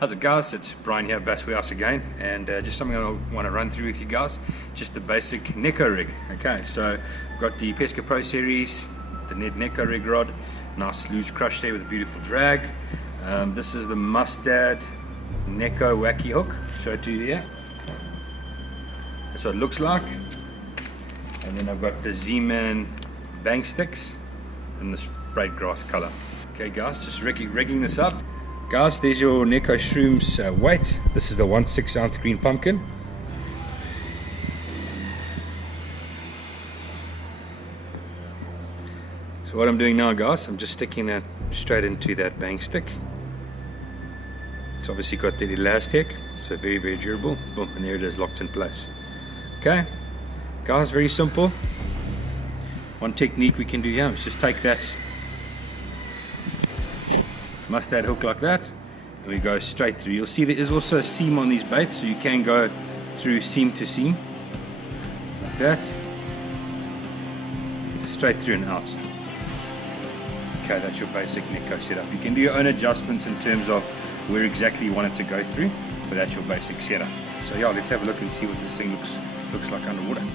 How's it, guys? It's Brian here, Bass Warehouse again, and just something I want to run through with you guys. Just the basic Neko rig. Okay, so I've got the Pesca Pro series, the Neko rig rod, nice loose crush there with a beautiful drag. This is the Mustard Neko wacky hook. Show it to you here. That's what it looks like. And then I've got the Z-Man bang sticks in the sprayed grass color. Okay, guys, just rigging this up. Guys, there's your Neko Shrooms weight. This is the 1/6 ounce green pumpkin. So what I'm doing now, guys, I'm just sticking that straight into that bang stick. It's obviously got the elastic, so very, very durable. Boom, and there it is, locked in place. Okay, guys, very simple. One technique we can do here is just take that mustard hook like that, and we go straight through. You'll see there is also a seam on these baits, so you can go through seam to seam like that, straight through and out. Okay, that's your basic Neko setup. You can do your own adjustments in terms of where exactly you want it to go through, but that's your basic setup. So yeah, let's have a look and see what this thing looks like underwater.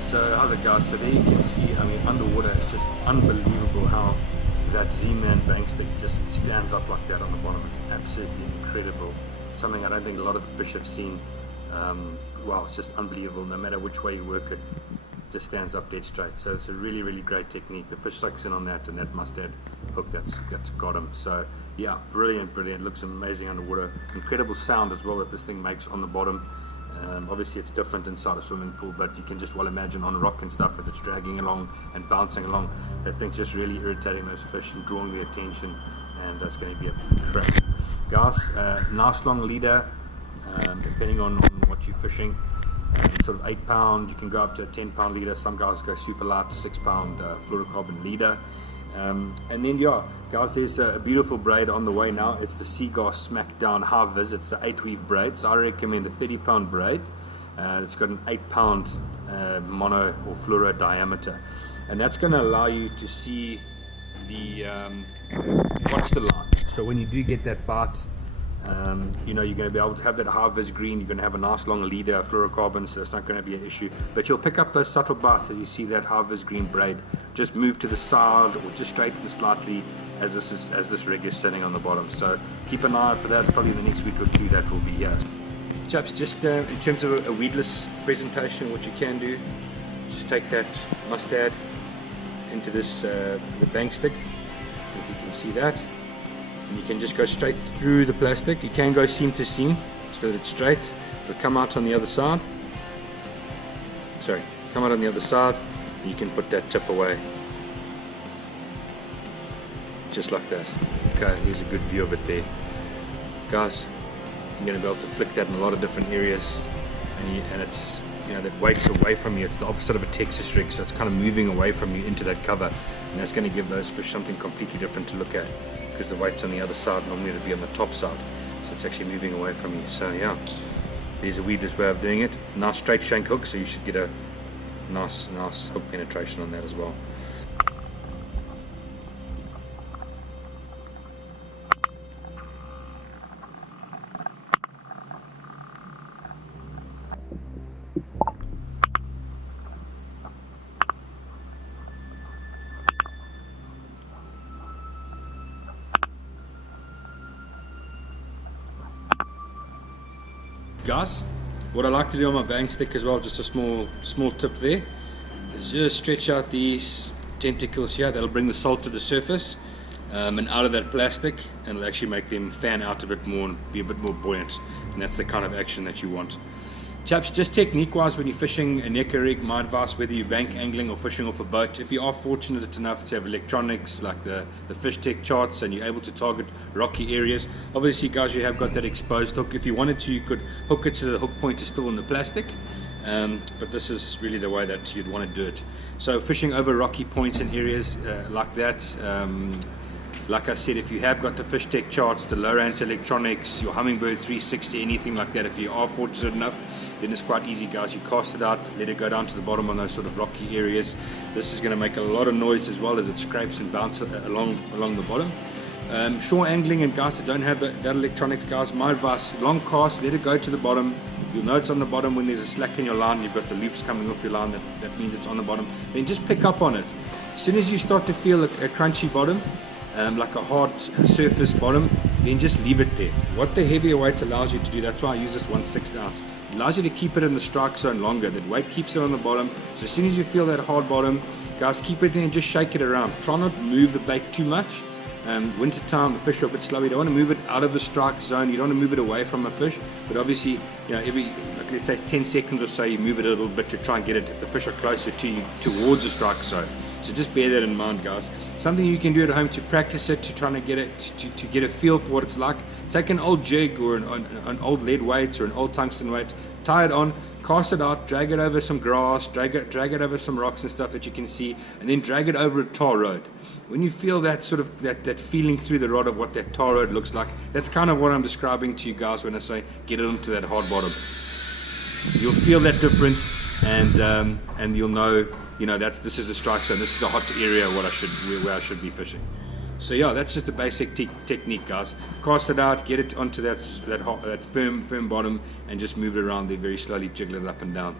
So how's it, guys? So there you can see, I mean, underwater it's just unbelievable how that Z-Man bang stick just stands up like that on the bottom. It's absolutely incredible. Something I don't think a lot of the fish have seen. Wow, it's just unbelievable. No matter which way you work it, it just stands up dead straight. So it's a really, really great technique. The fish sucks in on that, and that mustard hook, that's got him. So yeah, brilliant. Looks amazing underwater. Incredible sound as well that this thing makes on the bottom. Obviously it's different inside a swimming pool, but you can just well imagine on rock and stuff as it's dragging along and bouncing along, that thing's just really irritating those fish and drawing their attention, and that's going to be a crack. Guys, nice long leader, depending on what you're fishing, sort of 8 pound, you can go up to a 10 pound leader. Some guys go super light, 6 pound fluorocarbon leader. And then yeah, guys, there's a beautiful braid on the way now. It's the Seaguar Smackdown High Vis. It's the 8-weave braid, so I recommend a 30 pound braid. It's got an 8 pound mono or fluoro diameter, and that's going to allow you to see the what's the line. So when you do get that bite, you know, you're going to be able to have that high vis green. You're going to have a nice long leader, fluorocarbon, so it's not going to be an issue. But you'll pick up those subtle bites as you see that high vis green braid. Just move to the side or just straighten slightly as this rig is sitting on the bottom. So keep an eye out for that. Probably the next week or two that will be here. Chaps, just in terms of a weedless presentation, what you can do, just take that mustard into this the bang stick, if you can see that. And you can just go straight through the plastic. You can go seam to seam so that it's straight. It'll come out on the other side. Sorry, come out on the other side. And you can put that tip away. Just like that. Okay, here's a good view of it there. Guys, you're going to be able to flick that in a lot of different areas. And it's, you know, that weight's away from you. It's the opposite of a Texas rig, so it's kind of moving away from you into that cover. And that's going to give those fish something completely different to look at, because the weight's on the other side. Normally it'd be on the top side, so it's actually moving away from you. So yeah, there's a weedless way of doing it. Nice straight shank hook, so you should get a nice hook penetration on that as well. Guys, what I like to do on my bang stick as well, just a small tip there, is just stretch out these tentacles here. That'll bring the salt to the surface and out of that plastic, and it'll actually make them fan out a bit more and be a bit more buoyant, and that's the kind of action that you want. Chaps, just technique-wise, when you're fishing a Neko rig, my advice, whether you're bank angling or fishing off a boat, if you are fortunate enough to have electronics like the fish tech charts and you're able to target rocky areas, obviously, guys, you have got that exposed hook. If you wanted to, you could hook it so the hook point is still in the plastic, but this is really the way that you'd want to do it. So fishing over rocky points and areas like that, like I said, if you have got the fish tech charts, the Lowrance electronics, your Humminbird 360, anything like that, if you are fortunate enough, then it's quite easy, guys. You cast it out, let it go down to the bottom on those sort of rocky areas. This is going to make a lot of noise as well as it scrapes and bounces along the bottom. Shore angling and guys that don't have that electronics, guys, my advice, long cast, let it go to the bottom. You'll know it's on the bottom when there's a slack in your line, you've got the loops coming off your line, that means it's on the bottom. Then just pick up on it. As soon as you start to feel a crunchy bottom, like a hard surface bottom, then just leave it there. What the heavier weight allows you to do, that's why I use this 1/6 ounce. It allows you to keep it in the strike zone longer. That weight keeps it on the bottom. So as soon as you feel that hard bottom, guys, keep it there and just shake it around. Try not to move the bait too much. Winter time, the fish are a bit slow. You don't want to move it out of the strike zone. You don't want to move it away from a fish. But obviously, you know, every, like, let's say 10 seconds or so, you move it a little bit to try and get it, if the fish are closer to you, towards the strike zone. So just bear that in mind, guys. Something you can do at home to practice it, to try to get it, to get a feel for what it's like. Take an old jig or an old lead weight or an old tungsten weight, tie it on, cast it out, drag it over some grass, drag it over some rocks and stuff that you can see, and then drag it over a tar road. When you feel that sort of that feeling through the rod of what that tar road looks like, that's kind of what I'm describing to you guys when I say get it onto that hard bottom. You'll feel that difference, and you'll know, you know, this is a strike zone, this is a hot area where I should be fishing. So yeah, that's just a basic technique, guys. Cast it out, get it onto that firm bottom, and just move it around there very slowly, jiggle it up and down.